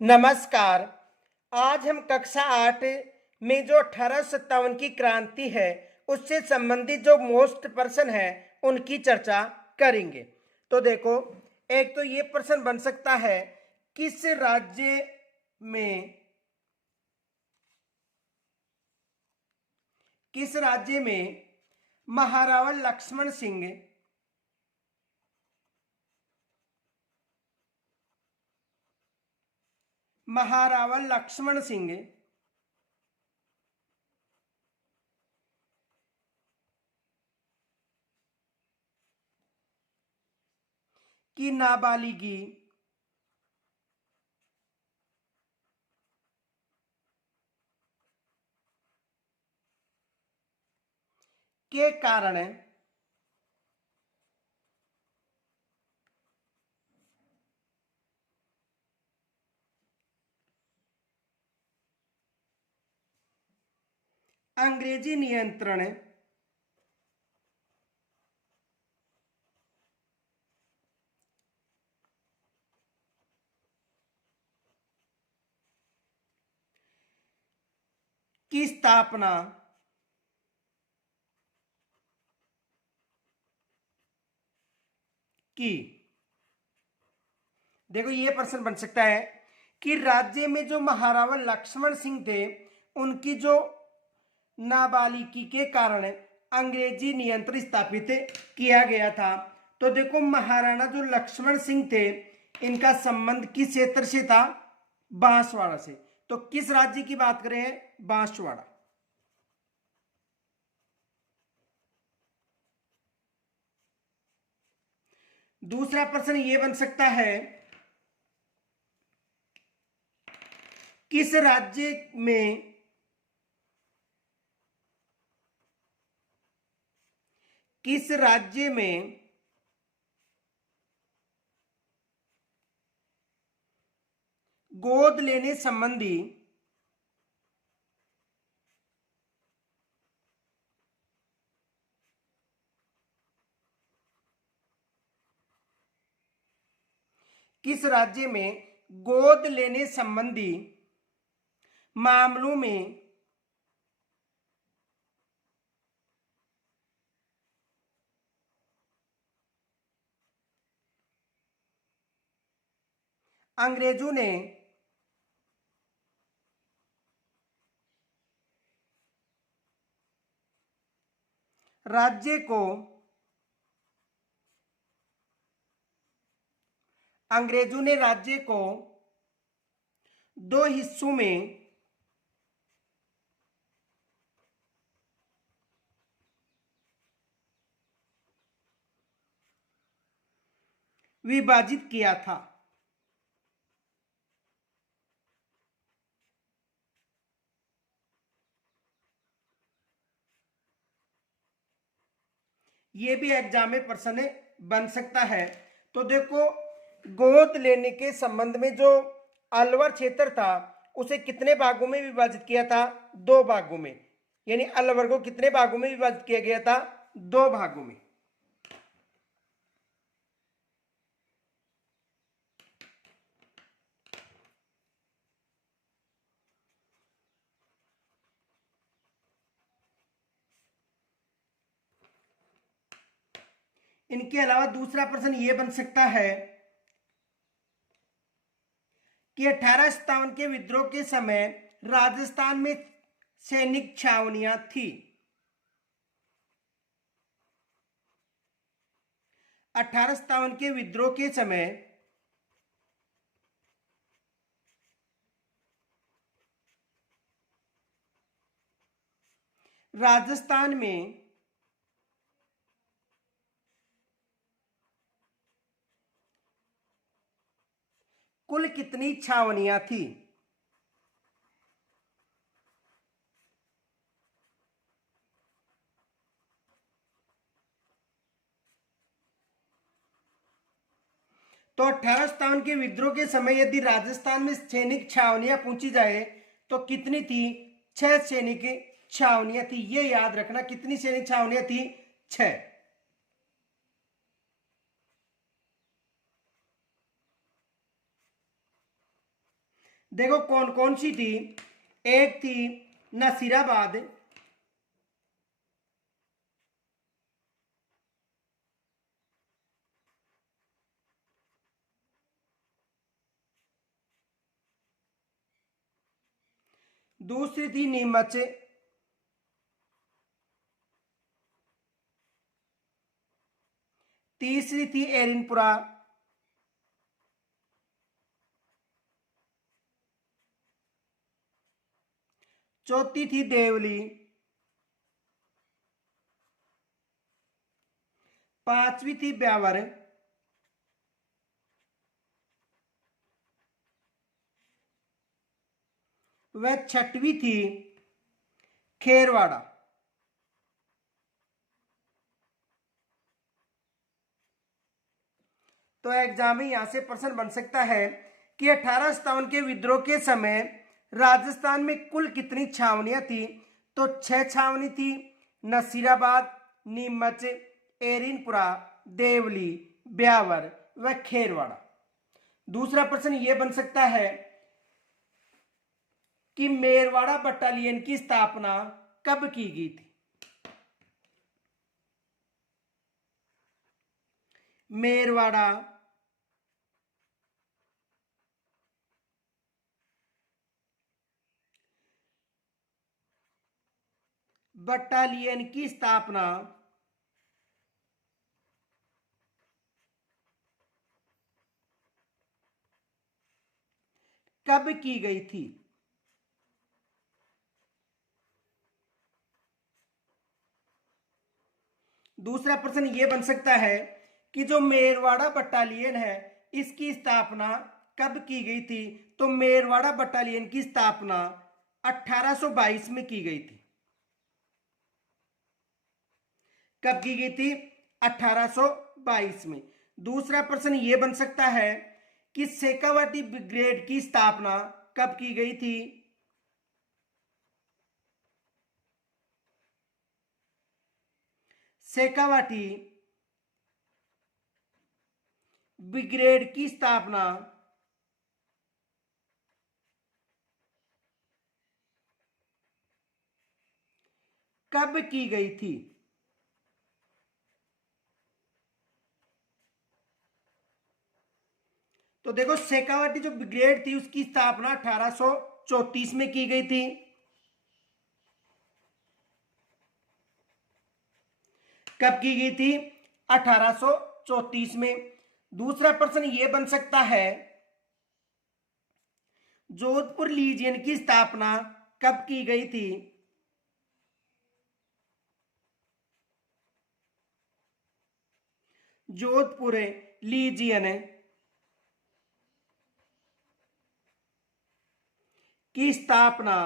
नमस्कार। आज हम कक्षा 8 में जो 1857 की क्रांति है उससे संबंधित जो मोस्ट पर्सन है उनकी चर्चा करेंगे। तो देखो, एक तो ये प्रश्न बन सकता है, किस राज्य में महाराणा लक्ष्मण सिंह की नाबालिगी के कारण अंग्रेजी नियंत्रण की स्थापना की। देखो, ये प्रश्न बन सकता है कि राज्य में जो महाराणा लक्ष्मण सिंह थे उनकी जो नाबालिगी के कारण अंग्रेजी नियंत्रण स्थापित किया गया था। तो देखो, महाराणा जो लक्ष्मण सिंह थे इनका संबंध किस क्षेत्र से था? बांसवाड़ा से। तो किस राज्य की बात करें? बांसवाड़ा। दूसरा प्रश्न ये बन सकता है, किस राज्य में गोद लेने संबंधी गोद लेने संबंधी मामलों में अंग्रेजों ने राज्य को दो हिस्सों में विभाजित किया था। ये भी एग्जाम में प्रश्न बन सकता है। तो देखो, गोद लेने के संबंध में जो अलवर क्षेत्र था उसे कितने भागों में विभाजित किया था? दो भागों में। यानी अलवर को कितने भागों में विभाजित किया गया था? दो भागों में। इनके अलावा दूसरा प्रश्न यह बन सकता है कि 1857 के विद्रोह के समय राजस्थान में सैनिक छावनियां थी। 1857 के विद्रोह के समय राजस्थान में कुल कितनी छावनियां थी? तो 1857 के विद्रोह के समय यदि राजस्थान में सैनिक छावनियां पूछी जाए तो कितनी थी? 6 सैनिक छावनियां थी। ये याद रखना, कितनी सैनिक छावनियां थी? 6। देखो कौन कौन सी थी। एक थी नसीराबाद, दूसरी थी नीमच, तीसरी थी एरिनपुरा, चौथी थी देवली, पांचवी थी ब्यावर, वह छठवीं थी खेरवाड़ा। तो एग्जाम में यहां से प्रश्न बन सकता है कि 1857 के विद्रोह के समय राजस्थान में कुल कितनी छावनियां थी। तो 6 छावनी थी। नसीराबाद, नीमच, एरिनपुरा, देवली, ब्यावर व खेरवाड़ा। दूसरा प्रश्न यह बन सकता है कि मेरवाड़ा बटालियन की स्थापना कब की गई थी। मेरवाड़ा बटालियन की स्थापना कब की गई थी। दूसरा प्रश्न यह बन सकता है कि जो मेरवाड़ा बटालियन है इसकी स्थापना कब की गई थी। तो मेरवाड़ा बटालियन की स्थापना 1822 में की गई थी। कब की गई थी? 1822 में। दूसरा प्रश्न यह बन सकता है कि शेखावाटी ब्रिगेड की स्थापना कब की गई थी। शेखावाटी ब्रिगेड की स्थापना कब की गई थी। तो देखो शेखावाटी जो ब्रिगेड थी उसकी स्थापना 1834 में की गई थी। कब की गई थी? 1834 में। दूसरा प्रश्न यह बन सकता है जोधपुर लीजियन की स्थापना कब की गई थी। जोधपुर लीजियन की स्थापना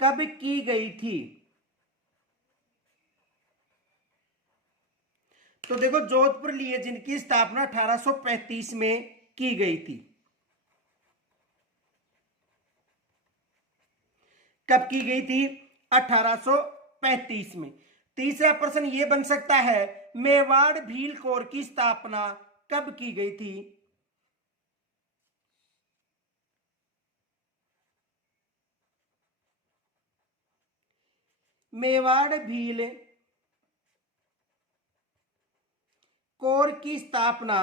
कब की गई थी। तो देखो जोधपुर लीजियन की स्थापना 1835 में की गई थी। कब की गई थी? 1835 में। तीसरा प्रश्न यह बन सकता है मेवाड़ भील कोर की स्थापना कब की गई थी। मेवाड़ भील कोर की स्थापना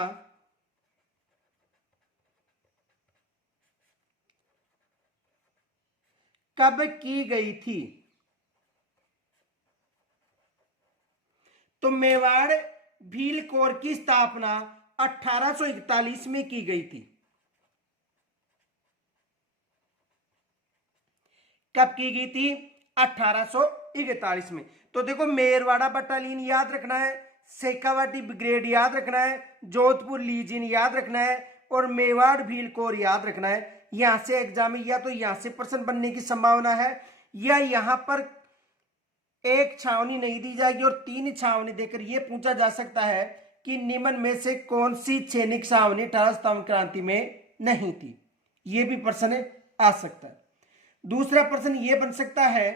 कब की गई थी। तो मेवाड़ भील कोर की स्थापना 1841 में की गई थी। कब की गई थी? 1841 में। तो देखो मेरवाड़ा बटालियन याद रखना है, शेखावाटी ब्रिगेड याद रखना है, जोधपुर लीजियन याद रखना है और मेवाड़ भील कोर याद रखना है। यहां से एग्जाम में या तो यहां से प्रश्न बनने की संभावना है या यहां पर एक छावनी नहीं दी जाएगी और 3 छावनी देकर यह पूछा जा सकता है कि निम्न में से कौन सी सैनिक छावनी 1857 क्रांति में नहीं थी। यह भी प्रश्न आ सकता है। दूसरा प्रश्न यह बन सकता है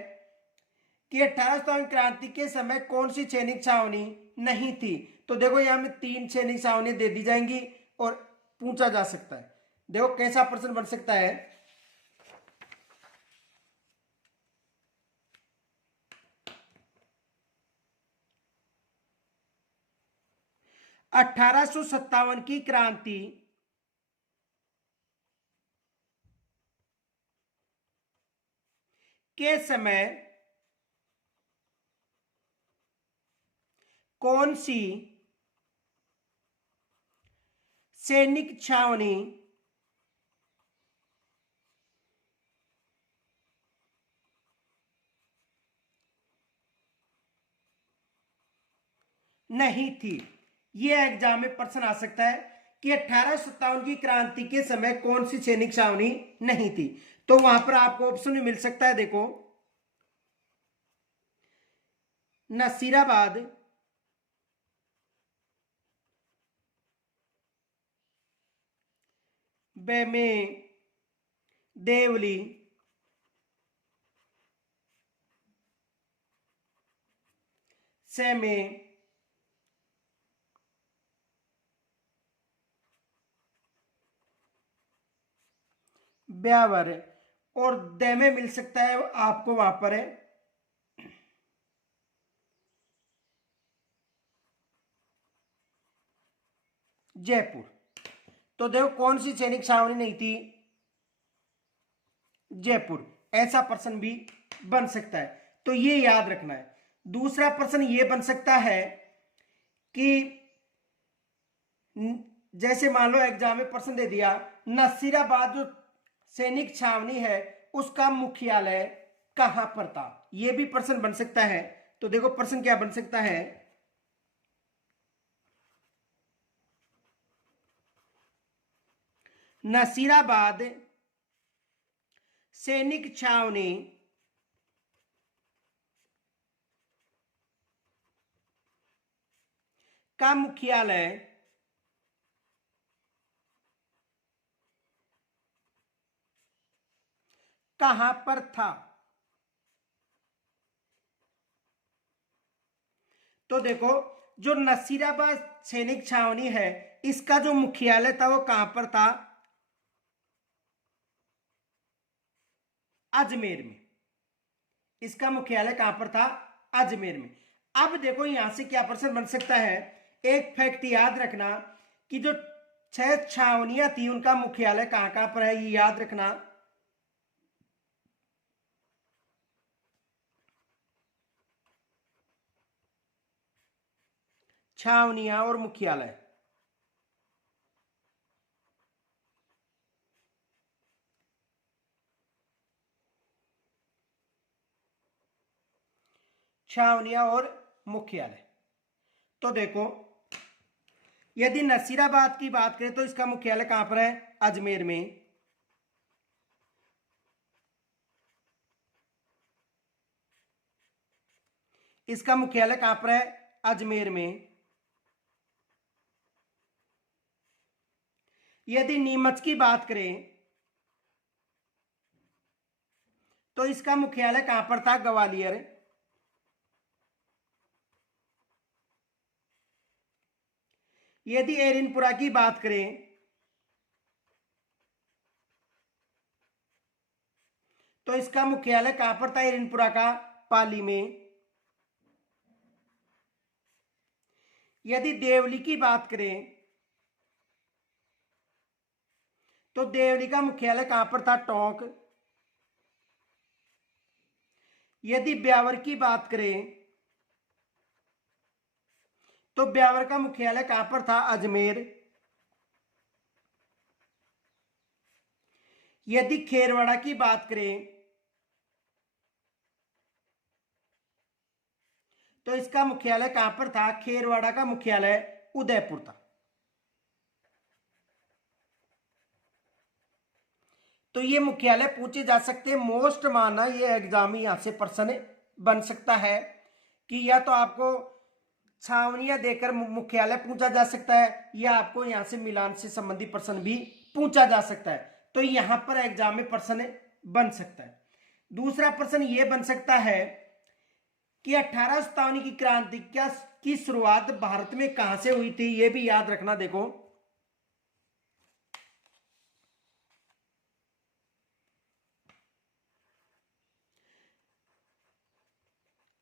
कि 1857 क्रांति के समय कौन सी सैनिक छावनी नहीं थी। तो देखो यहाँ में 3 सैनिक छावनी दे दी जाएंगी और पूछा जा सकता है। देखो कैसा प्रश्न बन सकता है। 1857 की क्रांति के समय कौन सी सैनिक छावनी नहीं थी। यह एग्जाम में प्रश्न आ सकता है कि 1857 की क्रांति के समय कौन सी सैनिक छावनी नहीं थी। तो वहां पर आपको ऑप्शन में मिल सकता है, देखो नसीराबाद, बेमे, देवली, सेमे, ब्यावर और दे में मिल सकता है आपको वहां पर है जयपुर। तो देखो कौन सी सैनिक छावनी नहीं थी, जयपुर। ऐसा प्रश्न भी बन सकता है, तो ये याद रखना है। दूसरा प्रश्न ये बन सकता है कि जैसे मान लो एग्जाम में प्रश्न दे दिया नसीराबाद जो सैनिक छावनी है उसका मुख्यालय कहां पर था, यह भी प्रश्न बन सकता है। तो देखो प्रश्न क्या बन सकता है, नसीराबाद सैनिक छावनी का मुख्यालय कहां पर था। तो देखो जो नसीराबाद सैनिक छावनी है इसका जो मुख्यालय था वो कहां पर था, अजमेर में। इसका मुख्यालय कहां पर था, अजमेर में। अब देखो यहां से क्या प्रश्न बन सकता है, एक फैक्ट याद रखना कि जो 6 छावनियां थी उनका मुख्यालय कहां कहां पर है, ये याद रखना। छावनियां और मुख्यालय, छावनियां और मुख्यालय। तो देखो यदि नसीराबाद की बात करें तो इसका मुख्यालय कहां पर है, अजमेर में। इसका मुख्यालय कहां पर है, अजमेर में। यदि नीमच की बात करें तो इसका मुख्यालय कहां पर था, ग्वालियर। यदि एरिनपुरा की बात करें तो इसका मुख्यालय कहां पर था, एरिनपुरा का, पाली में। यदि देवली की बात करें तो देवली का मुख्यालय कहां पर था, टोंक। यदि ब्यावर की बात करें तो ब्यावर का मुख्यालय कहां पर था, अजमेर। यदि खेरवाड़ा की बात करें तो इसका मुख्यालय कहां पर था, खेरवाड़ा का मुख्यालय उदयपुर था। तो ये मुख्यालय पूछे जा सकते हैं, मोस्ट माना ये एग्जाम यहां से प्रश्न बन सकता है कि या तो आपको छावनियां देकर मुख्यालय पूछा जा सकता है या आपको यहां से मिलान से संबंधित प्रश्न भी पूछा जा सकता है। तो यहां पर एग्जाम में प्रश्न बन सकता है। दूसरा प्रश्न यह बन सकता है कि 1857 की क्रांति क्या की शुरुआत भारत में कहां से हुई थी, यह भी याद रखना। देखो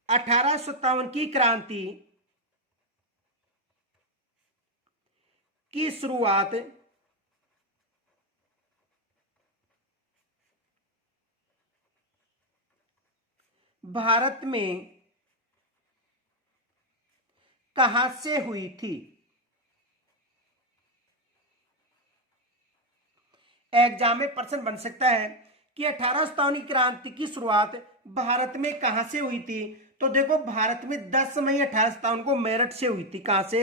1857 की क्रांति की शुरुआत भारत में कहां से हुई थी। एग्जाम में प्रश्न बन सकता है कि 1857 की क्रांति की शुरुआत भारत में कहां से हुई थी। तो देखो भारत में 10 मई 1857 को मेरठ से हुई थी। कहां से?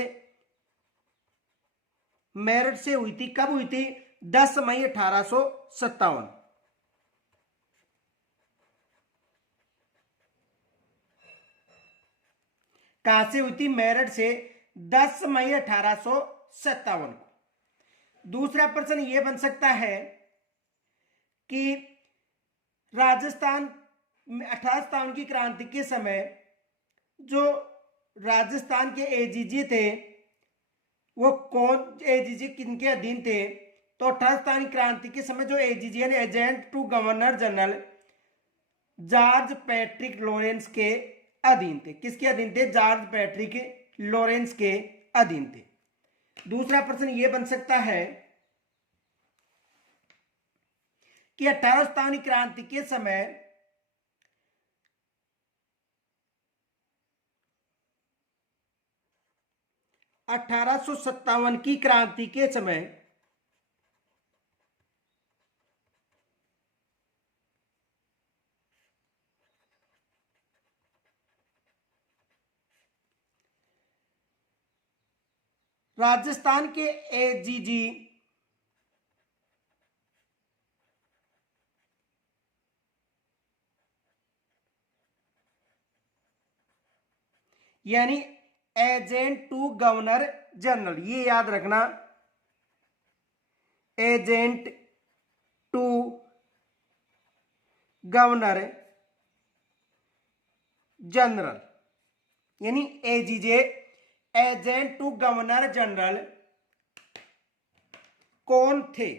मेरठ से हुई थी। कब हुई थी? 10 मई 1857। कहां से हुई थी? मेरठ से 10 मई 1857 को। दूसरा प्रश्न यह बन सकता है कि राजस्थान में 1857 की क्रांति के समय जो राजस्थान के एजीजी थे वो कौन एजीजी किनके अधीन थे? तो 1857 क्रांति के समय जो एजीजी यानी agent to governor general George Patrick Lawrence के अधीन थे। किसके अधीन थे? जॉर्ज पैट्रिक लॉरेंस के अधीन थे। दूसरा प्रश्न यह बन सकता है कि 1857 क्रांति के समय अठारह की क्रांति के समय राजस्थान के एजीजी यानी एजेंट टू गवर्नर जनरल, ये याद रखना, एजेंट टू गवर्नर जनरल यानी एजीजे, एजेंट टू गवर्नर जनरल कौन थे?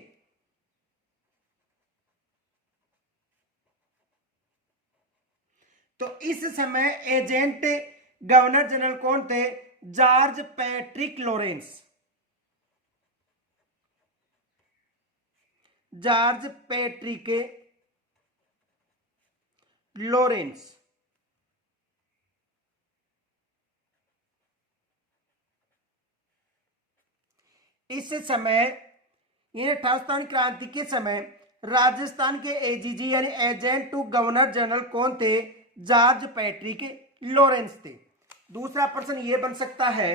तो इस समय एजेंट गवर्नर जनरल कौन थे? George Patrick Lawrence. George Patrick Lawrence. इस समय ये 1857 क्रांति के समय राजस्थान के एजीजी यानी एजेंट टू गवर्नर जनरल कौन थे? जॉर्ज पैट्रिक लॉरेंस थे। दूसरा प्रश्न यह बन सकता है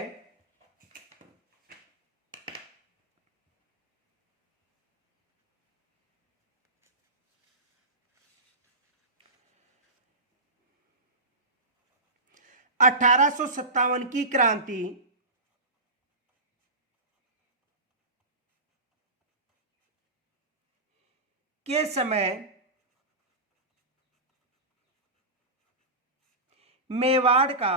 1857 की क्रांति के समय मेवाड़ का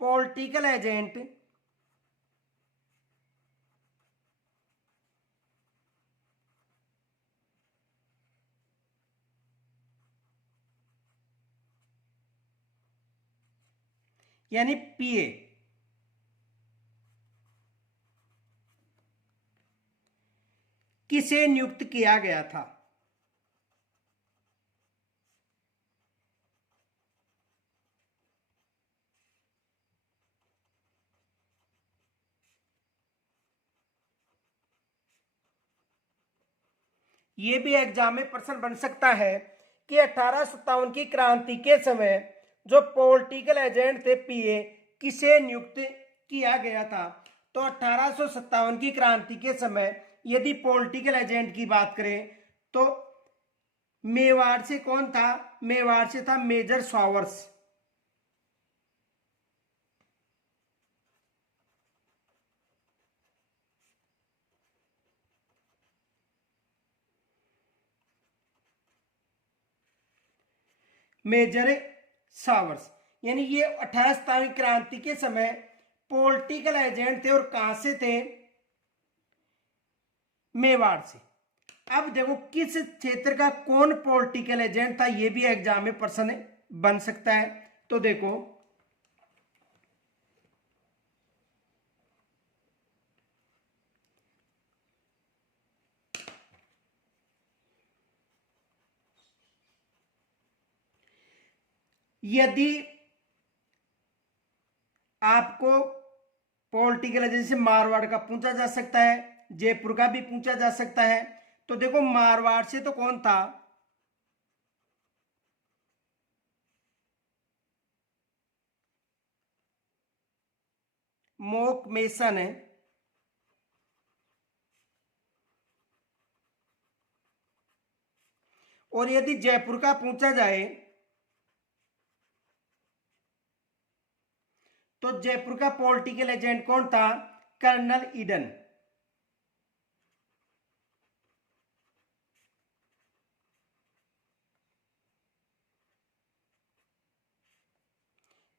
पॉलिटिकल एजेंट यानी पीए किसे नियुक्त किया गया था? यह भी एग्जाम में प्रश्न बन सकता है कि 1857 की क्रांति के समय जो पॉलिटिकल एजेंट थे पीए किसे नियुक्त किया गया था? तो 1857 की क्रांति के समय यदि पॉलिटिकल एजेंट की बात करें तो मेवाड़ से कौन था? मेवाड़ से था मेजर सॉवर्स। Major showers. यानी ये 18 क्रांति के समय पॉलिटिकल एजेंट थे और कहां से थे? मेवाड़ से। अब देखो किस क्षेत्र का कौन पॉलिटिकल एजेंट था, ये भी एग्जाम में प्रश्न बन सकता है। तो देखो यदि आपको पॉलिटिकल एजेंट से मारवाड़ का पूछा जा सकता है, जयपुर का भी पूछा जा सकता है। तो देखो मारवाड़ से तो कौन था? मोक मेसन है। और यदि जयपुर का पूछा जाए तो जयपुर का पॉलिटिकल एजेंट कौन था? Colonel Eden.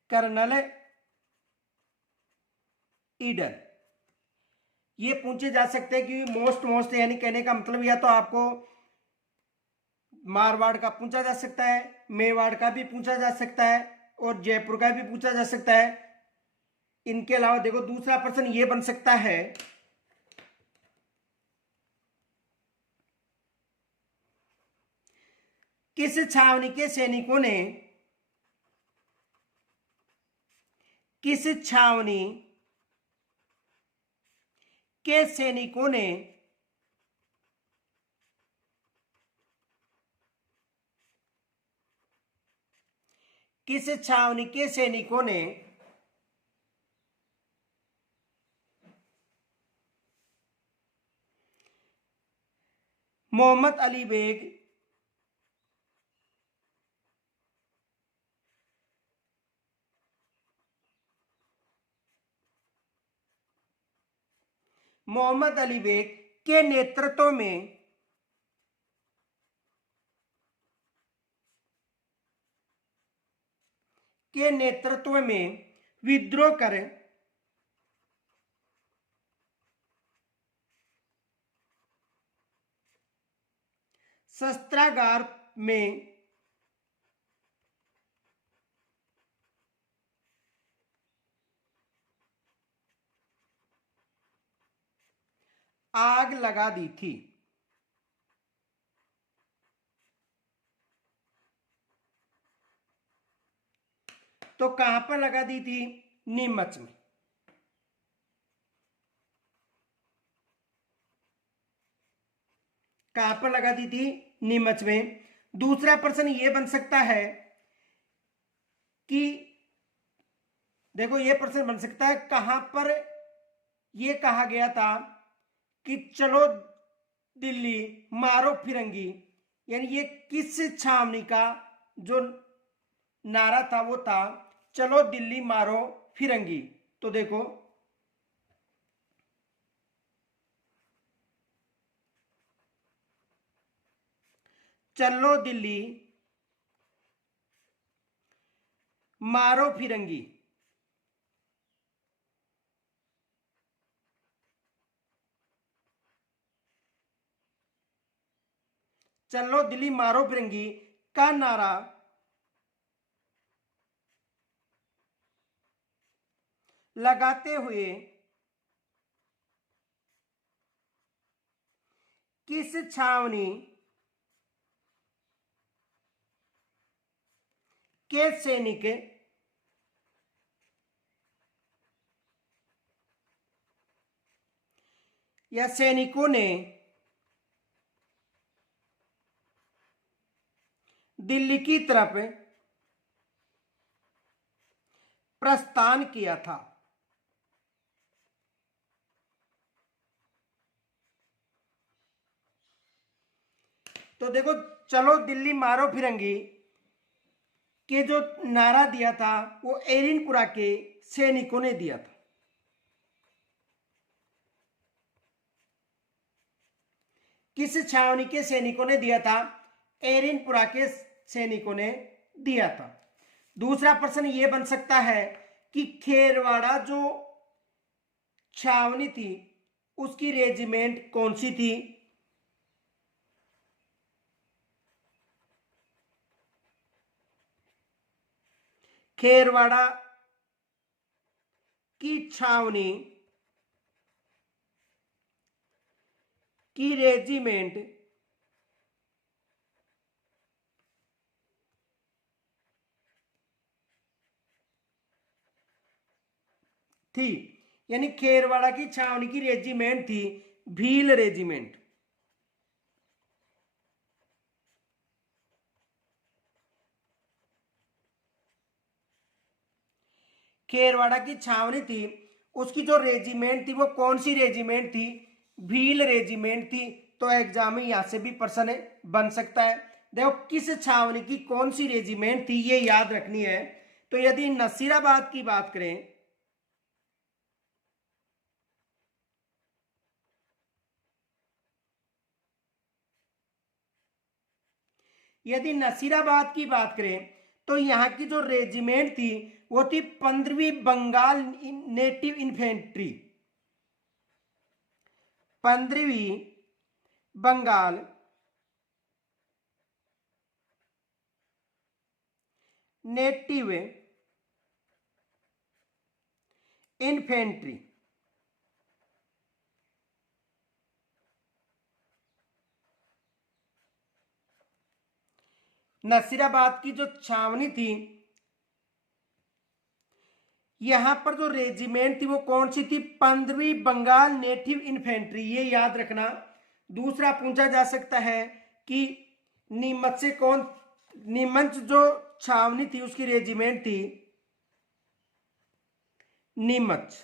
Colonel Eden. ये पूछे जा सकते हैं कि मोस्ट यानी कहने का मतलब या तो आपको मारवाड़ का पूछा जा सकता है, मेवाड़ का भी पूछा जा सकता है और जयपुर का भी पूछा जा सकता है। इनके अलावा देखो दूसरा प्रश्न ये बन सकता है किस छावनी के सैनिकों ने किस छावनी के सैनिकों ने किस छावनी के सैनिकों ने मोहम्मद अली बेग मोहम्मद अली बेग के नेतृत्व में विद्रोह कर शस्त्रागार में आग लगा दी थी? तो कहां पर लगा दी थी? नीमच में। कहां पर लगा दी थी? नीमच में। दूसरा प्रश्न यह बन सकता है कि देखो यह प्रश्न बन सकता है कहां पर यह कहा गया था कि चलो दिल्ली मारो फिरंगी। यानी ये किस छावनी का जो नारा था वो था चलो दिल्ली मारो फिरंगी। तो देखो चलो दिल्ली मारो फिरंगी। चलो दिल्ली मारो फिरंगी का नारा लगाते हुए किस छावनी के सैनिक या सैनिकों ने दिल्ली की तरफ प्रस्थान किया था? तो देखो चलो दिल्ली मारो फिरंगी के जो नारा दिया था वो एरिनपुरा के सैनिकों ने दिया था। किस छावनी के सैनिकों ने दिया था? एरिनपुरा के सैनिकों ने दिया था। दूसरा प्रश्न ये बन सकता है कि खेरवाड़ा जो छावनी थी उसकी रेजिमेंट कौन सी थी। खेरवाड़ा की छावनी की रेजिमेंट थी, यानी खेरवाड़ा की छावनी की रेजिमेंट थी भील रेजिमेंट। खेरवाड़ा की छावनी थी उसकी जो रेजिमेंट थी वो कौन सी रेजिमेंट थी, भील रेजिमेंट थी। तो एग्जाम में यहां से भी प्रश्न बन सकता है। देखो किस छावनी की कौन सी रेजिमेंट थी ये याद रखनी है। तो यदि नसीराबाद की बात करें, यदि नसीराबाद की बात करें तो यहाँ की जो रेजिमेंट थी वो थी 15वीं बंगाल नेटिव इन्फेंट्री। 15वीं बंगाल नेटिव इन्फेंट्री। नसीराबाद की जो छावनी थी यहां पर जो रेजिमेंट थी वो कौन सी थी, 15वीं बंगाल नेटिव इन्फेंट्री, ये याद रखना। दूसरा पूछा जा सकता है कि नीमच से कौन, नीमच जो छावनी थी उसकी रेजिमेंट थी नीमच।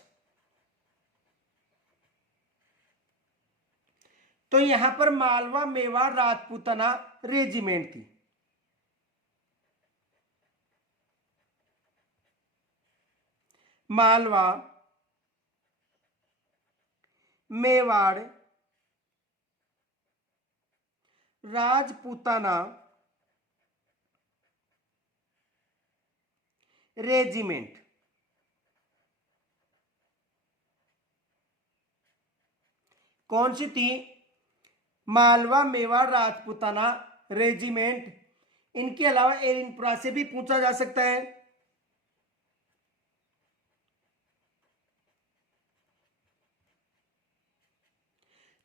तो यहां पर मालवा मेवाड़ राजपूताना रेजिमेंट थी। मालवा मेवाड़ राजपूताना रेजिमेंट। कौन सी थी, मालवा मेवाड़ राजपूताना रेजिमेंट। इनके अलावा एरिनपुरा से भी पूछा जा सकता है।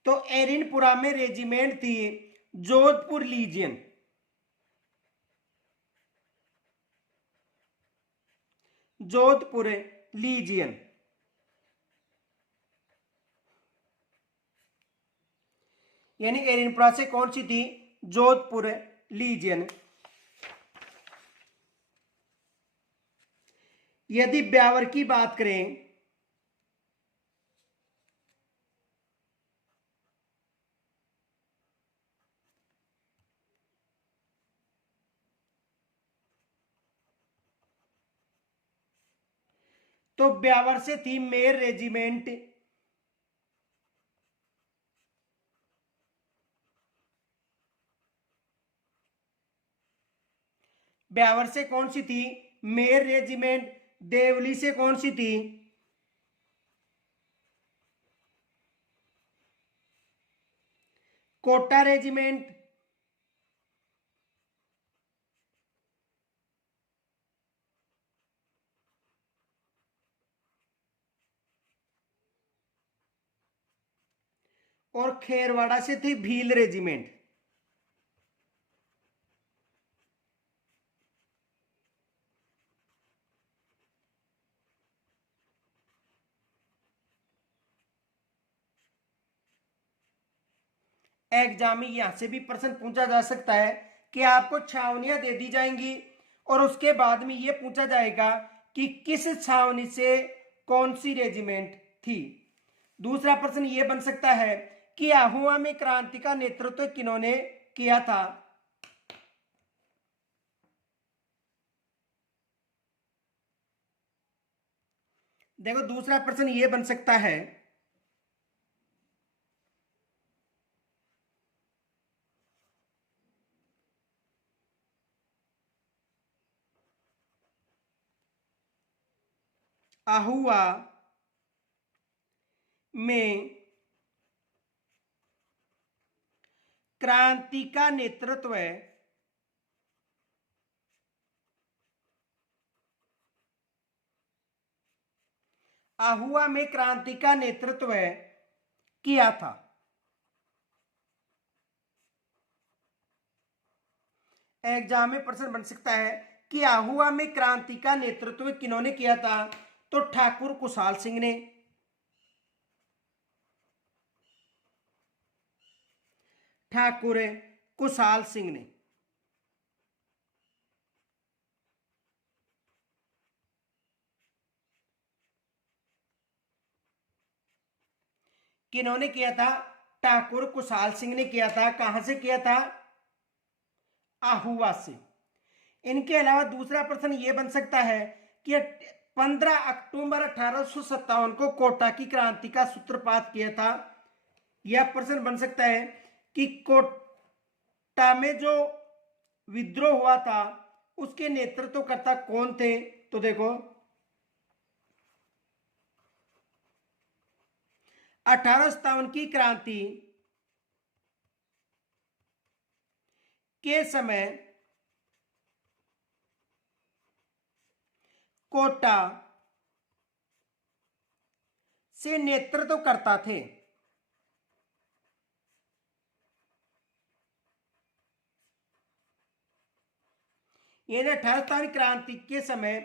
तो एरिनपुरा में रेजिमेंट थी जोधपुर लीजियन। जोधपुर लीजियन, यानी एरिनपुरा से कौन सी थी, जोधपुर लीजियन। यदि ब्यावर की बात करें तो ब्यावर से थी मेर रेजिमेंट। ब्यावर से कौन सी थी, मेर रेजिमेंट। देवली से कौन सी थी, कोटा रेजिमेंट। और खेरवाड़ा से थी भील रेजिमेंट। एग्जाम में यहां से भी प्रश्न पूछा जा सकता है कि आपको छावनियां दे दी जाएंगी और उसके बाद में यह पूछा जाएगा कि किस छावनी से कौन सी रेजिमेंट थी। दूसरा प्रश्न यह बन सकता है कि आहुआ में क्रांति का नेतृत्व किन्होंने किया था। देखो दूसरा प्रश्न यह बन सकता है आहुआ में क्रांति का नेतृत्व आहुआ में क्रांति का नेतृत्व किया था। एग्जाम में प्रश्न बन सकता है कि आहुआ में क्रांति का नेतृत्व किन्होंने किया था? तो ठाकुर कुशाल सिंह ने। ठाकुर कुशाल सिंह ने। किन्होंने किया था? ठाकुर कुशाल सिंह ने किया था। कहां से किया था? आहुआ से। इनके अलावा दूसरा प्रश्न यह बन सकता है कि 15 अक्टूबर 1857 को कोटा की क्रांति का सूत्रपात किया था। यह प्रश्न बन सकता है कि कोटा में जो विद्रोह हुआ था उसके नेतृत्वकर्ता कौन थे? तो देखो 1857 की क्रांति के समय कोटा से नेतृत्व करता थे। यानी 1857 क्रांति के समय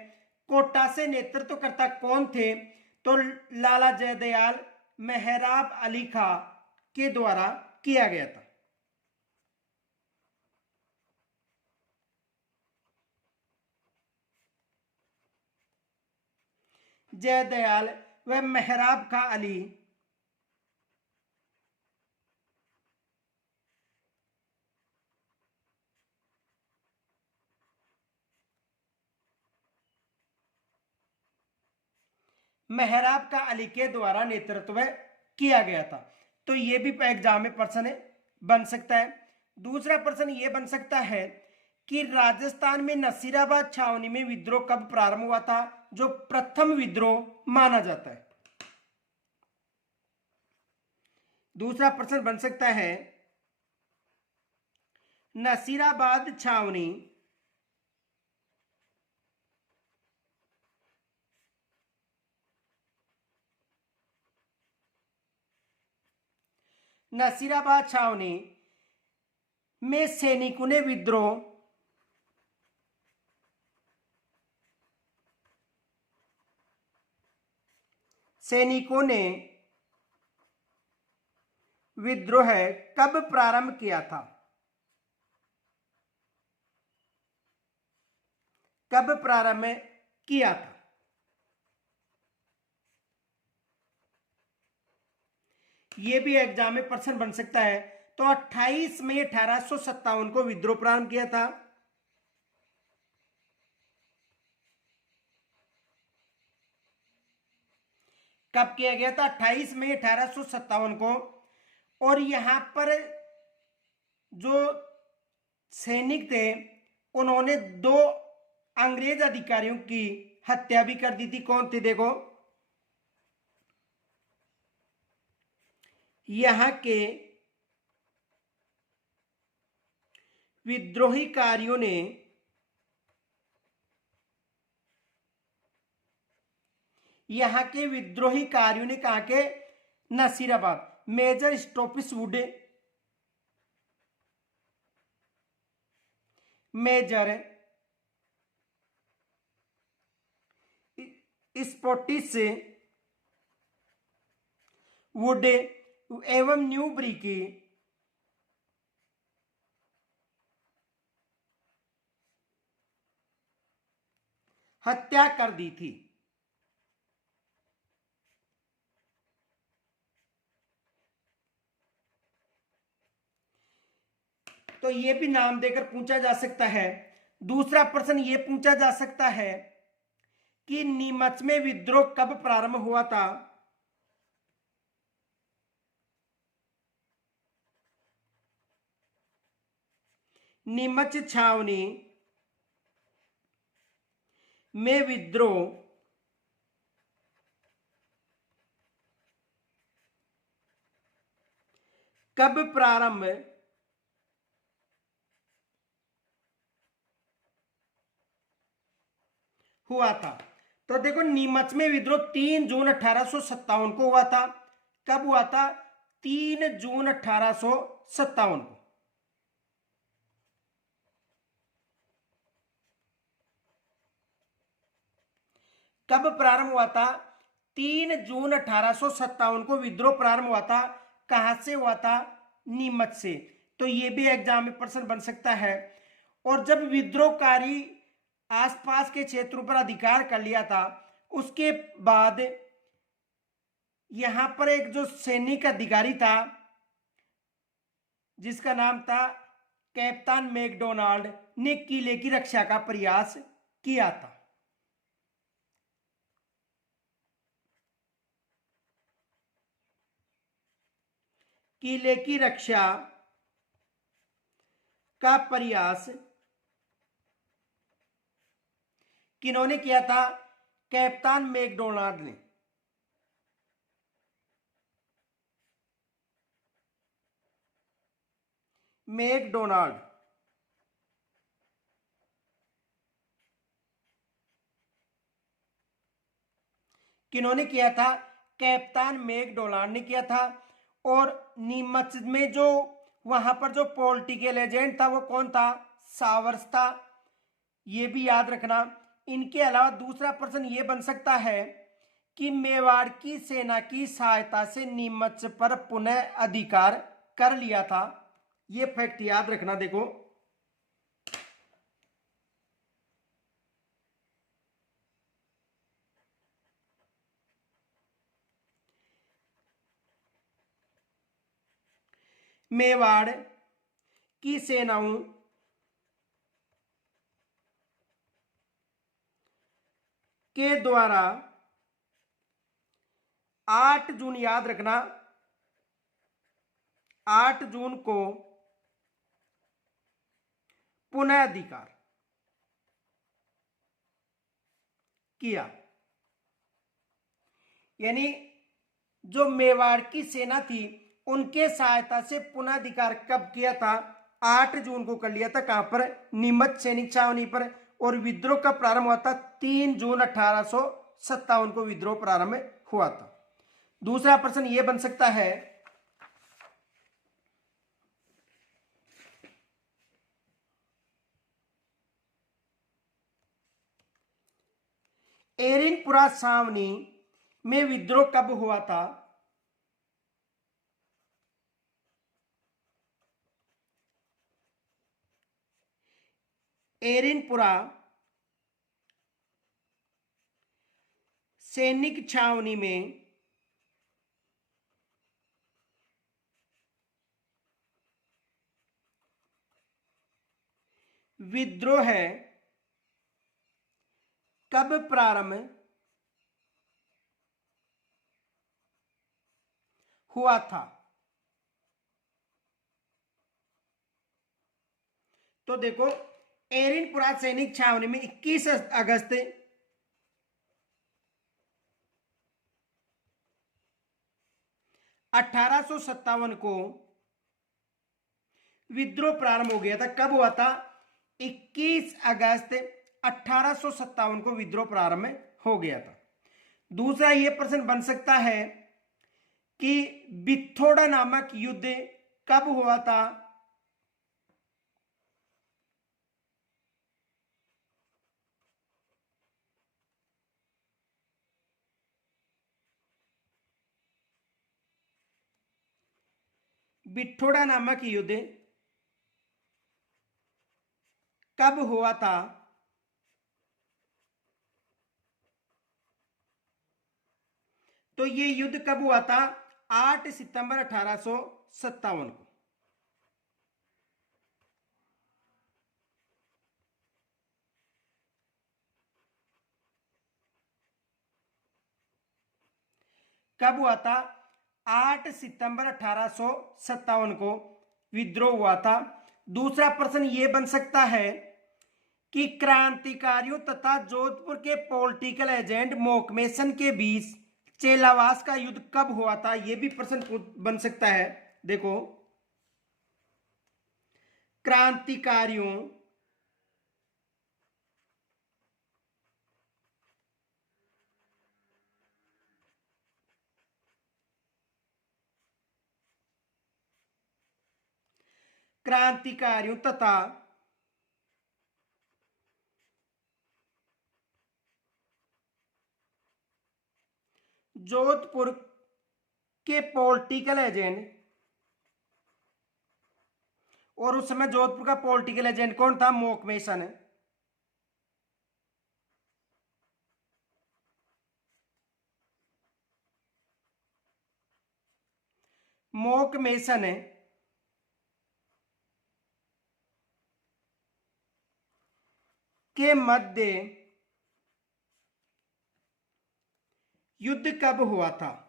कोटा से नेतृत्वकर्ता कौन थे? तो लाला जयदयाल मेहराब अली खां के द्वारा किया गया था। जयदयाल व मेहराब खां अली मेहराब का अली के द्वारा नेतृत्व किया गया था। तो यह भी एग्जाम में प्रश्न बन सकता है। दूसरा प्रश्न यह बन सकता है कि राजस्थान में नसीराबाद छावनी में विद्रोह कब प्रारंभ हुआ था? जो प्रथम विद्रोह माना जाता है। दूसरा प्रश्न बन सकता है नसीराबाद छावनी नसीराबाद छावनी में सैनिकों ने विद्रोह कब प्रारंभ किया था? कब प्रारंभ किया था? यह भी एग्जाम में प्रश्न बन सकता है। तो 28 मई 1857 को विद्रोह प्रारंभ किया था। कब किया गया था? 28 मई 1857 को। और यहां पर जो सैनिक थे उन्होंने 2 अंग्रेज अधिकारियों की हत्या भी कर दी थी। कौन थे? देखो यहां के विद्रोहीकारियों ने कहा के Nasirabad major Spottiswoode major Spottiswoode एवं न्यूबरी की हत्या कर दी थी। तो यह भी नाम देकर पूछा जा सकता है। दूसरा प्रश्न यह पूछा जा सकता है कि नीमच में विद्रोह कब प्रारंभ हुआ था? नीमच छावनी में विद्रोह कब प्रारंभ हुआ था? तो देखो, नीमच में विद्रोह 3 जून 1857 को हुआ था। कब हुआ था? 3 जून 1857 को। कब प्रारंभ हुआ था? 3 जून 1857 को विद्रोह प्रारंभ हुआ था। कहां से हुआ था? नीमच से। तो ये भी एग्जाम में प्रश्न बन सकता है। और जब विद्रोहकारी आसपास के क्षेत्रों पर अधिकार कर लिया था, उसके बाद यहां पर एक जो सैनिक अधिकारी था जिसका नाम था कैप्टन मैकडोनाल्ड ने किले की रक्षा का प्रयास किया था। किले की रक्षा का प्रयास किन्होंने किया था? कैप्टन मैकडोनाल्ड ने। मैकडोनाल्ड किन्होंने किया था? कैप्टन मैकडोनाल्ड ने किया था। और नीमच में जो वहां पर जो पॉलिटिकल एजेंट था वो कौन था? सावर्स था। ये भी याद रखना। इनके अलावा दूसरा प्रश्न ये बन सकता है कि मेवाड़ की सेना की सहायता से नीमच पर पुनः अधिकार कर लिया था। ये फैक्ट याद रखना। देखो, मेवाड़ की सेनाओं के द्वारा 8 जून, याद रखना, 8 जून को पुनः अधिकार किया। यानी जो मेवाड़ की सेना थी उनके सहायता से पुनः अधिकार कब किया था? 8 जून को कर लिया था। कहां पर? नीमच सैनिक छावनी पर। और विद्रोह का प्रारंभ हुआ था 3 जून 1857 को विद्रोह प्रारंभ हुआ था। दूसरा प्रश्न यह बन सकता है, एरिनपुरा छावनी में विद्रोह कब हुआ था? एरिनपुरा सैनिक छावनी में विद्रोह कब प्रारंभ हुआ था? तो देखो, एरिनपुरा सैनिक छावनी में 21 अगस्त 1857 को विद्रोह प्रारंभ हो गया था। कब हुआ था? 21 अगस्त 1857 को विद्रोह प्रारंभ हो गया था। दूसरा यह प्रश्न बन सकता है कि बिथोड़ा नामक युद्ध कब हुआ था? बिथोड़ा नामक युद्ध कब हुआ था? तो ये युद्ध कब हुआ था? 8 सितंबर 1857 को। कब हुआ था? 8 सितंबर 1857 को विद्रोह हुआ था। दूसरा प्रश्न यह बन सकता है कि क्रांतिकारियों तथा जोधपुर के पॉलिटिकल एजेंट मोकमेसन के बीच चेलावास का युद्ध कब हुआ था? यह भी प्रश्न बन सकता है। देखो, क्रांतिकारियों तथा जोधपुर के पॉलिटिकल एजेंट, और उस समय जोधपुर का पॉलिटिकल एजेंट कौन था? मोकमेसन। मोकमेसन के मध्य युद्ध कब हुआ था?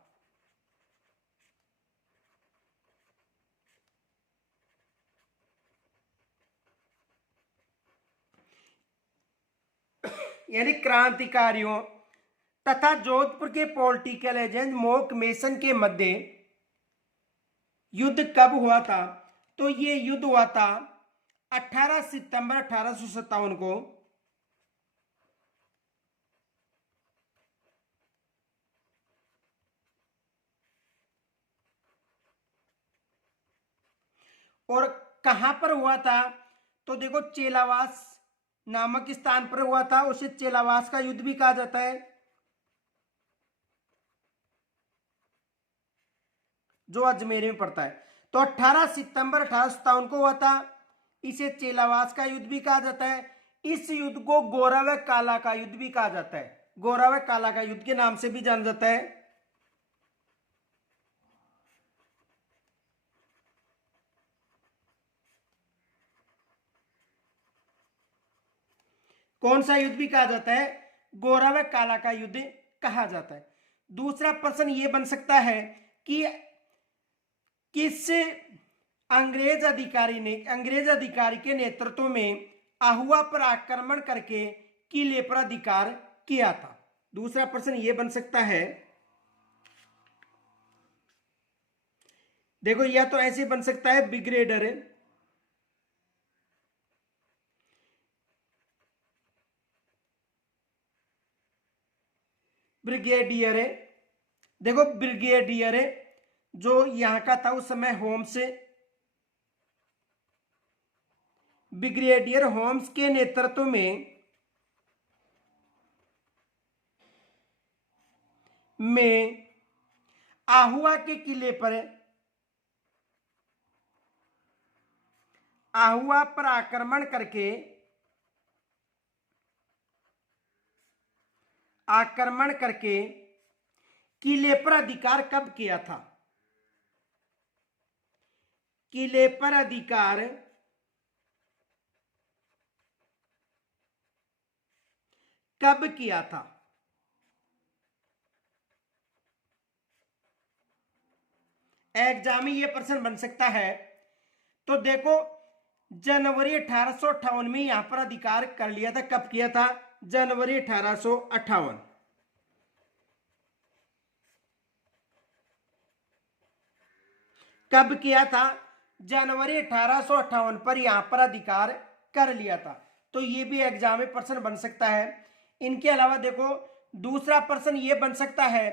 यानी क्रांतिकारियों तथा जोधपुर के पॉलिटिकल एजेंट मोकमेसन के मध्य युद्ध कब हुआ था? तो ये युद्ध हुआ था 18 सितंबर 1857 को और कहां पर हुआ था? तो देखो चेलावास नामक स्थान पर हुआ था, उसे चेलावास का युद्ध भी कहा जाता है, जो अजमेर में पड़ता है। तो 18 सितंबर 1857 को हुआ था, इसे चेलावास का युद्ध भी कहा जाता है। इस युद्ध को गोरा व काला का युद्ध भी कहा जाता है, गोरा व काला का युद्ध के नाम से भी जाना जाता है। कौन सा युद्ध भी कहा जाता है? गोरा व काला का युद्ध कहा जाता है। दूसरा प्रश्न यह बन सकता है कि किस अंग्रेज अधिकारी के नेतृत्व में आहुआ पर आक्रमण करके किले पर अधिकार किया था? दूसरा प्रश्न यह बन सकता है, देखो या तो ऐसे बन सकता है ब्रिगेडियर, देखो ब्रिगेडियर जो यहां का था उस समय होम्स, ब्रिगेडियर होम्स के नेतृत्व में आहुआ के किले पर आहुआ पर आक्रमण करके किले पर अधिकार कब किया था? किले पर अधिकार कब किया था? एग्जाम में यह प्रश्न बन सकता है। तो देखो जनवरी 1858 में यहां पर अधिकार कर लिया था। कब किया था? जनवरी 1858। कब किया था? जनवरी 1858 पर यहां पर अधिकार कर लिया था। तो ये भी एग्जाम में प्रश्न बन सकता है। इनके अलावा देखो दूसरा प्रश्न ये बन सकता है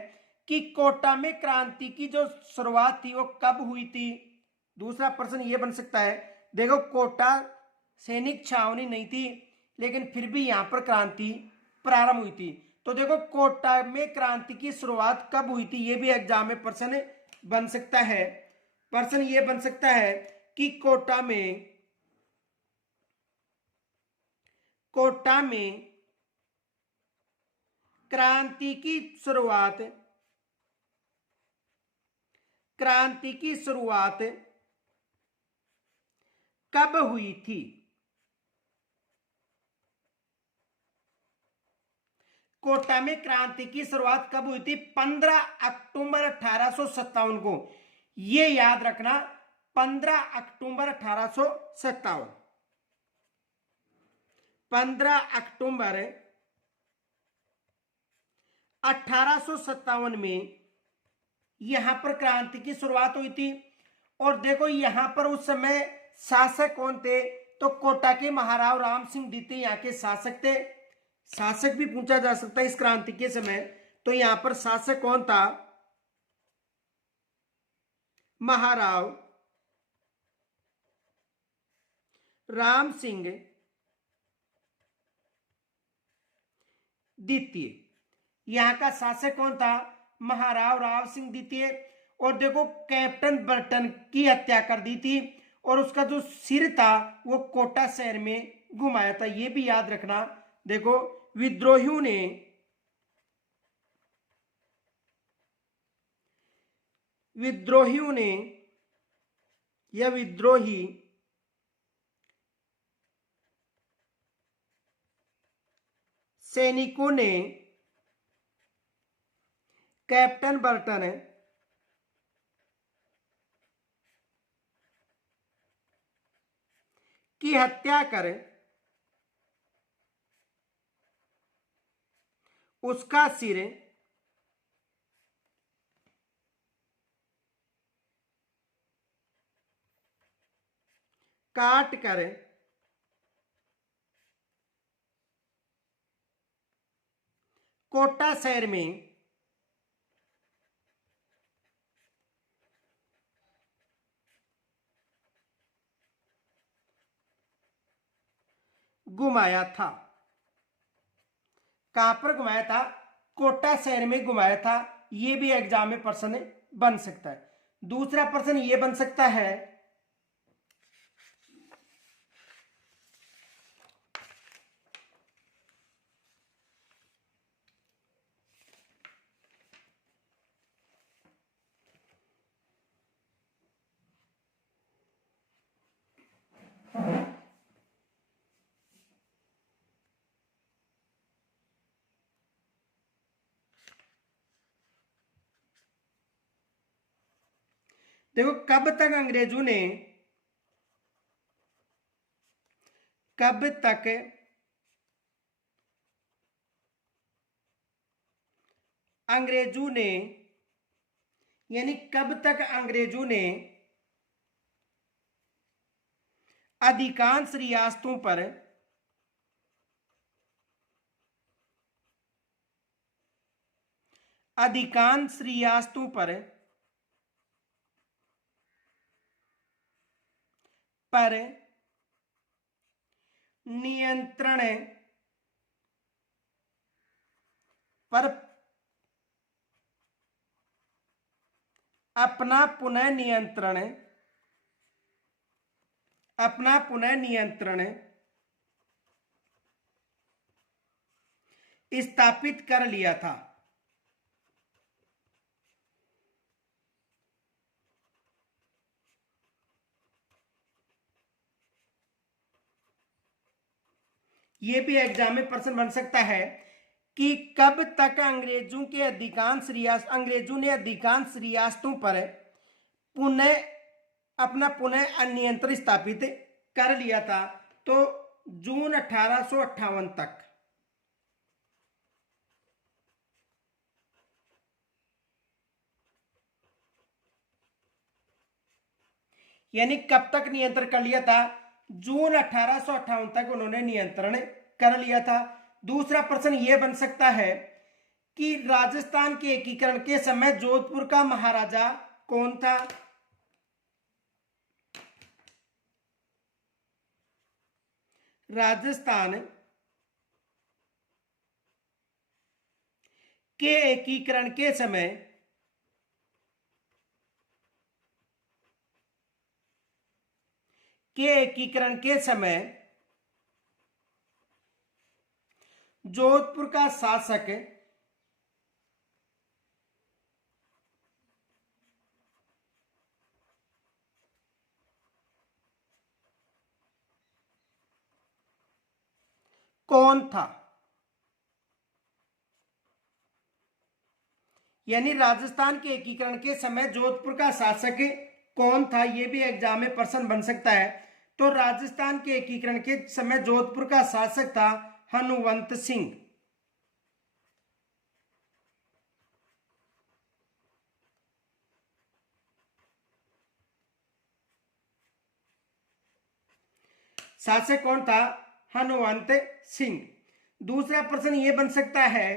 कि कोटा में क्रांति की जो शुरुआत थी वो कब हुई थी? दूसरा प्रश्न ये बन सकता है। देखो कोटा सैनिक छावनी नहीं थी, लेकिन फिर भी यहां पर क्रांति प्रारंभ हुई थी। तो देखो कोटा में क्रांति की शुरुआत कब हुई थी, ये भी एग्जाम में प्रश्न बन सकता है। प्रश्न ये बन सकता है कि कोटा में क्रांति की शुरुआत कब हुई थी? कोटा में क्रांति की शुरुआत कब हुई थी? 15 अक्टूबर 1857 को। ये याद रखना, 15 अक्टूबर 1857। 15 अक्टूबर 1857 में यहां पर क्रांति की शुरुआत हुई थी। और देखो यहां पर उस समय शासक कौन थे? तो कोटा के महाराव राम सिंह द्वितीय यहाँ के शासक थे। शासक भी पूछा जा सकता है इस क्रांति के समय। तो यहां पर शासक कौन था? महाराव राम सिंह द्वितीय। यहां का शासक कौन था? महाराव राव सिंह द्वितीय। और देखो कैप्टन बर्टन की हत्या कर दी थी और उसका जो सिर था वो कोटा शहर में घुमाया था, ये भी याद रखना। देखो विद्रोहियों ने या विद्रोही सैनिकों ने कैप्टन बर्टन की हत्या कर उसका सिर काट कर कोटा शहर में घुमाया था। कहां पर घुमाया था? कोटा शहर में घुमाया था। ये भी एग्जाम में प्रश्न बन सकता है। दूसरा प्रश्न ये बन सकता है, देखो कब तक अंग्रेजों ने यानी कब तक अंग्रेजों ने अधिकांश रियासतों पर पर नियंत्रण पर अपना पुनः नियंत्रण स्थापित कर लिया था। ये भी एग्जाम में प्रश्न बन सकता है कि कब तक अंग्रेजों ने अधिकांश रियासतों पर पुनः नियंत्रण स्थापित कर लिया था। तो जून 1858 तक। यानी कब तक नियंत्रण कर लिया था? जून 1858 तक उन्होंने नियंत्रण कर लिया था। दूसरा प्रश्न यह बन सकता है कि राजस्थान के एकीकरण के समय जोधपुर का महाराजा कौन था? राजस्थान के एकीकरण के समय जोधपुर का शासक कौन था? यानी राजस्थान के एकीकरण के समय जोधपुर का शासक कौन था, यह भी एग्जाम में प्रश्न बन सकता है। तो राजस्थान के एकीकरण के समय जोधपुर का शासक था हनुवंत सिंह। शासक कौन था? हनुमंत सिंह। दूसरा प्रश्न ये बन सकता है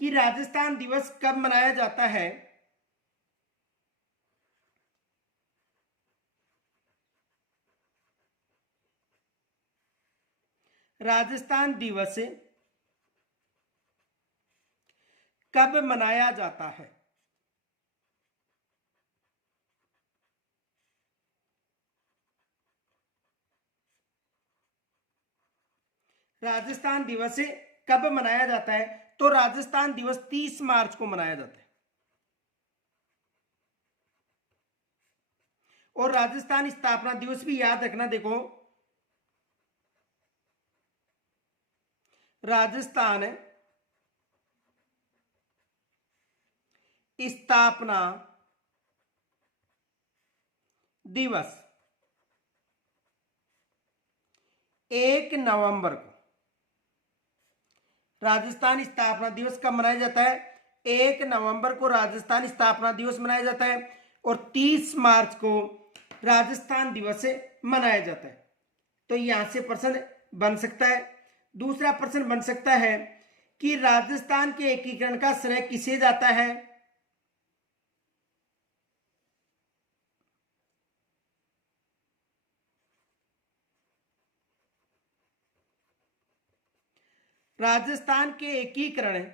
कि राजस्थान दिवस कब मनाया जाता है? राजस्थान दिवस कब मनाया जाता है? राजस्थान दिवस कब मनाया जाता है? तो राजस्थान दिवस 30 मार्च को मनाया जाता है। और राजस्थान स्थापना दिवस भी याद रखना। देखो, राजस्थान स्थापना दिवस 1 नवंबर को, राजस्थान स्थापना दिवस कब मनाया जाता है? 1 नवंबर को राजस्थान स्थापना दिवस मनाया जाता है और 30 मार्च को राजस्थान दिवस मनाया जाता है। तो यहां से प्रश्न बन सकता है। दूसरा प्रश्न बन सकता है कि राजस्थान के एकीकरण का श्रेय किसे जाता है? राजस्थान के एकीकरण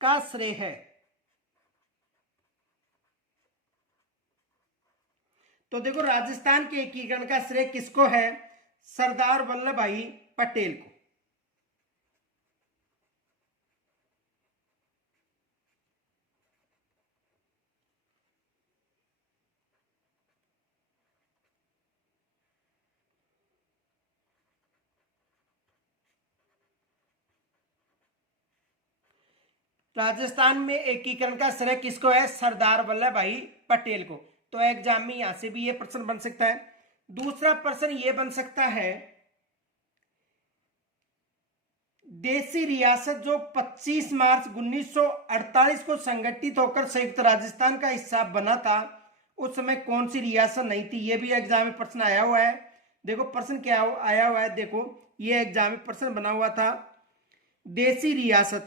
का श्रेय है। तो देखो, राजस्थान के एकीकरण का श्रेय किसको है? सरदार वल्लभ भाई पटेल को। राजस्थान में एकीकरण का श्रेय किसको है? सरदार वल्लभ भाई पटेल को। तो एग्जाम में यहां से भी ये प्रश्न बन सकता है। दूसरा प्रश्न ये बन सकता है, देसी रियासत जो 25 मार्च 1948 को संगठित होकर संयुक्त राजस्थान का हिस्सा बना था, उस समय कौन सी रियासत नहीं थी? ये भी एग्जाम में प्रश्न आया हुआ है। देखो प्रश्न क्या आया हुआ है, देखो ये एग्जाम में प्रश्न बना हुआ था। देसी रियासत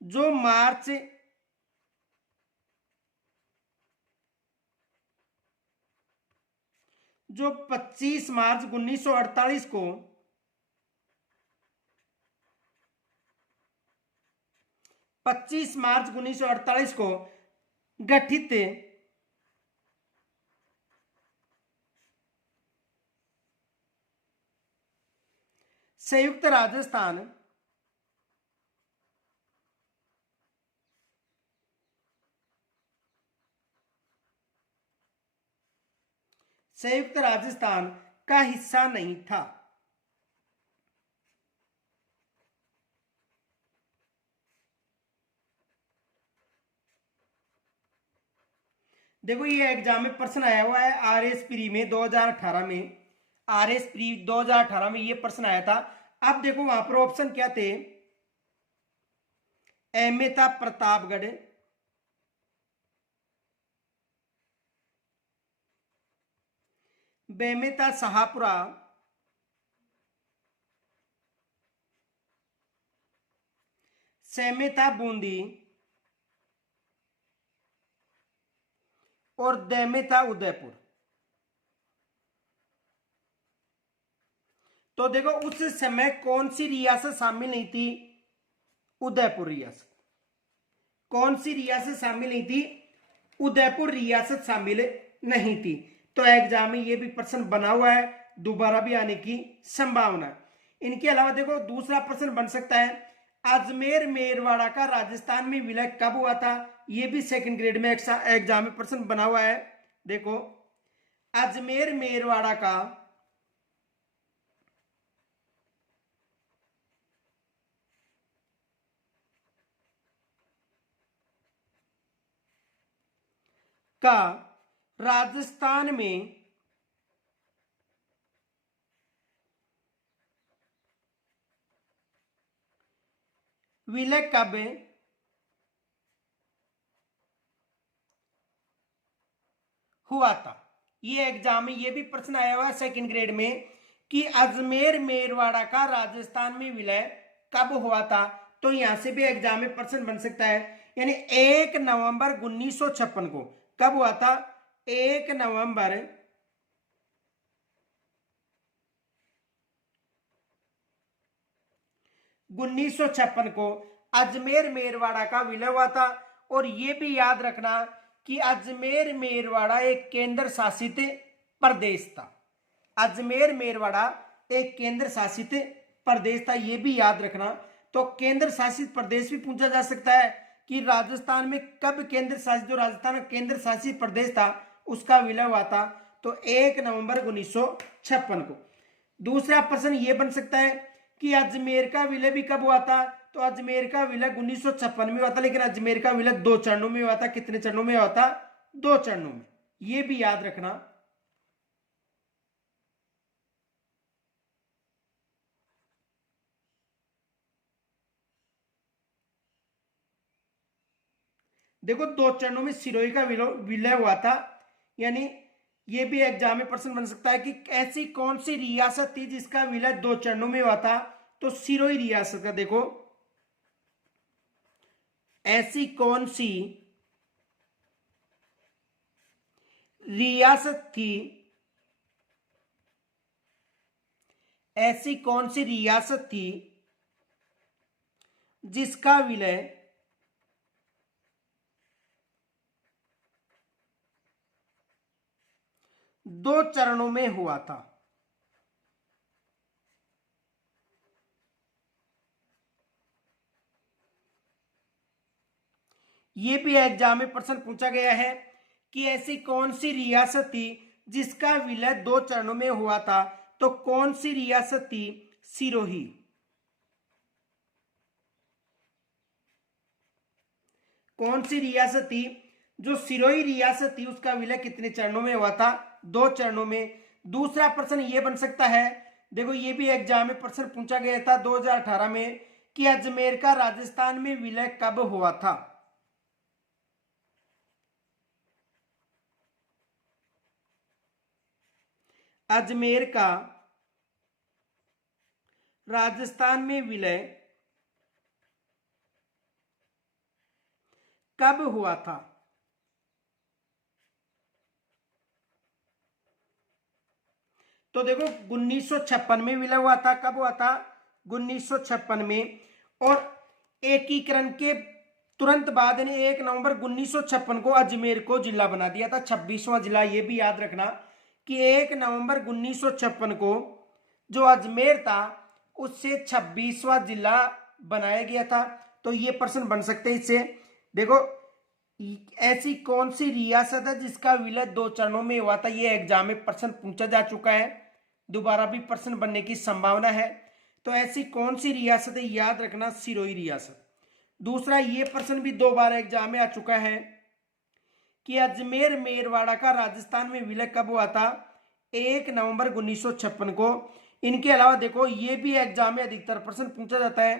जो मार्च 25 मार्च 1948 को 25 मार्च 1948 को गठित संयुक्त राजस्थान संयुक्त राजस्थान का हिस्सा नहीं था। देखो ये एग्जाम में प्रश्न आया हुआ है आरएस प्री में 2018 में, आरएस प्री 2018 में ये प्रश्न आया था। अब देखो वहां पर ऑप्शन क्या थे? ए में था प्रतापगढ़, बे में था शाहपुरा, से में था बूंदी और दे में था उदयपुर। तो देखो उस समय कौन सी रियासत शामिल नहीं थी? उदयपुर रियासत। कौन सी रियासत शामिल नहीं थी? उदयपुर रियासत शामिल नहीं थी। तो एग्जाम में ये भी प्रश्न बना हुआ है, दोबारा भी आने की संभावना। इनके अलावा देखो दूसरा प्रश्न बन सकता है, अजमेर मेरवाड़ा का राजस्थान में विलय कब हुआ था? ये भी सेकंड ग्रेड में एग्जाम में प्रश्न बना हुआ है। देखो अजमेर मेरवाड़ा का का राजस्थान में विलय कब हुआ था। ये एग्जाम में ये भी प्रश्न आया हुआ सेकंड ग्रेड में कि अजमेर मेरवाड़ा का राजस्थान में विलय कब हुआ था। तो यहां से भी एग्जाम में प्रश्न बन सकता है, यानी 1 नवंबर 1956 को कब हुआ था। 1 नवंबर 1956 को अजमेर मेरवाड़ा का विलय हुआ था। और ये भी याद रखना कि अजमेर मेरवाड़ा एक केंद्र शासित प्रदेश था। अजमेर मेरवाड़ा एक केंद्र शासित प्रदेश था, ये भी याद रखना। तो केंद्र शासित प्रदेश भी पूछा जा सकता है कि राजस्थान में कब केंद्र शासित, जो राजस्थान केंद्र शासित प्रदेश था उसका विलय हुआ था, तो 1 नवंबर 1956 को। दूसरा प्रश्न ये बन सकता है कि अजमेर का विलय भी कब हुआ था। तो अजमेर का विलय 1956 में हुआ था, लेकिन अजमेर का विलय 2 चरणों में हुआ था। कितने चरणों में हुआ था। 2 चरणों में, ये भी याद रखना। देखो 2 चरणों में सिरोही का विलय हुआ था, यानी ये भी एग्जाम में प्रश्न बन सकता है कि ऐसी कौन सी रियासत थी जिसका विलय 2 चरणों में हुआ था। तो सिरोही रियासत का देखो, ऐसी कौन सी रियासत थी, ऐसी कौन सी रियासत थी जिसका विलय 2 चरणों में हुआ था। ये भी एग्जाम में प्रश्न पूछा गया है कि ऐसी कौन सी रियासत थी जिसका विलय 2 चरणों में हुआ था। तो कौन सी रियासत थी। सिरोही। कौन सी रियासत थी, जो सिरोही रियासत थी उसका विलय कितने चरणों में हुआ था। 2 चरणों में। दूसरा प्रश्न ये बन सकता है, देखो ये भी एग्जाम में प्रश्न पूछा गया था 2018 में कि अजमेर का राजस्थान में विलय कब हुआ था। अजमेर का राजस्थान में विलय कब हुआ था। तो देखो 1956 में विलय हुआ था। कब हुआ था। 1956 में। और एकीकरण के तुरंत बाद 1 नवंबर 1956 को अजमेर को जिला बना दिया था, 26वां जिला। ये भी याद रखना कि 1 नवंबर 1956 को जो अजमेर था उससे 26वां जिला बनाया गया था। तो ये प्रश्न बन सकते हैं इससे। देखो ऐसी कौन सी रियासत है जिसका विलय 2 चरणों में हुआ था। ये एग्जाम में प्रश्न पूछा जा चुका है, दोबारा भी प्रश्न बनने की संभावना है। तो ऐसी कौन सी रियासत है, याद रखना सिरोही रियासत। दूसरा ये प्रश्न भी 2 बार एग्जाम में आ चुका है कि अजमेर मेरवाड़ा का राजस्थान में विलय कब हुआ था। 1 नवंबर 1956 को। इनके अलावा देखो ये भी एग्जाम में अधिकतर प्रश्न पूछा जाता है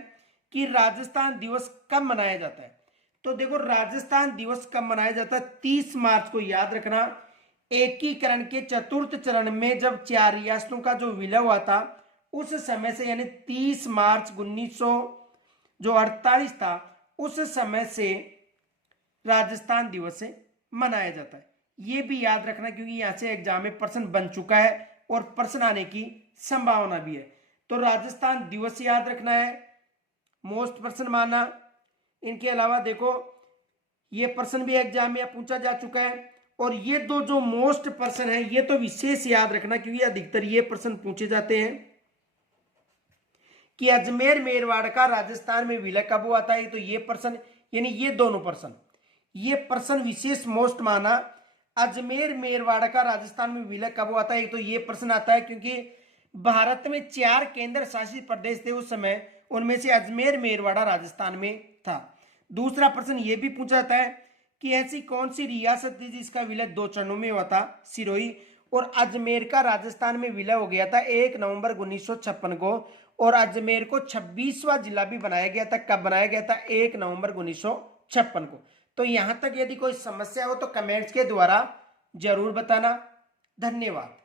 कि राजस्थान दिवस कब मनाया जाता है। तो देखो राजस्थान दिवस कब मनाया जाता है। 30 मार्च को, याद रखना। एकीकरण के चतुर्थ चरण में जब 4 रियासतों का जो विलय हुआ था उस समय से, यानी 30 मार्च 1948 था, उस समय से राजस्थान दिवस मनाया जाता है। ये भी याद रखना क्योंकि यहां से एग्जाम में प्रश्न बन चुका है और प्रश्न आने की संभावना भी है। तो राजस्थान दिवस याद रखना है, मोस्ट प्रश्न माना। इनके अलावा देखो ये प्रश्न भी एग्जाम में पूछा जा चुका है। और ये 2 जो मोस्ट प्रश्न है ये तो विशेष याद रखना क्योंकि अधिकतर ये प्रश्न पूछे जाते हैं कि अजमेर मेरवाड़ का राजस्थान में विलय कब हुआ था। तो ये प्रश्न, यानी ये दोनों प्रश्न, ये प्रश्न विशेष मोस्ट माना। अजमेर मेरवाड़ का राजस्थान में विलय कब हुआ था। एक तो ये प्रश्न आता है क्योंकि भारत में 4 केंद्र शासित प्रदेश थे उस समय, उनमें से अजमेर मेरवाड़ा राजस्थान में था। दूसरा प्रश्न ये भी पूछा जाता है कि ऐसी कौन सी रियासत थी जिसका विलय 2 चरणों में हुआ था? सिरोही। और अजमेर का राजस्थान में विलय हो गया था 1 नवंबर 1956 को। और अजमेर को 26वां जिला भी बनाया गया था। कब बनाया गया था? 1 नवंबर 1956 को। तो यहां तक यदि कोई समस्या हो तो कमेंट्स के द्वारा जरूर बताना। धन्यवाद।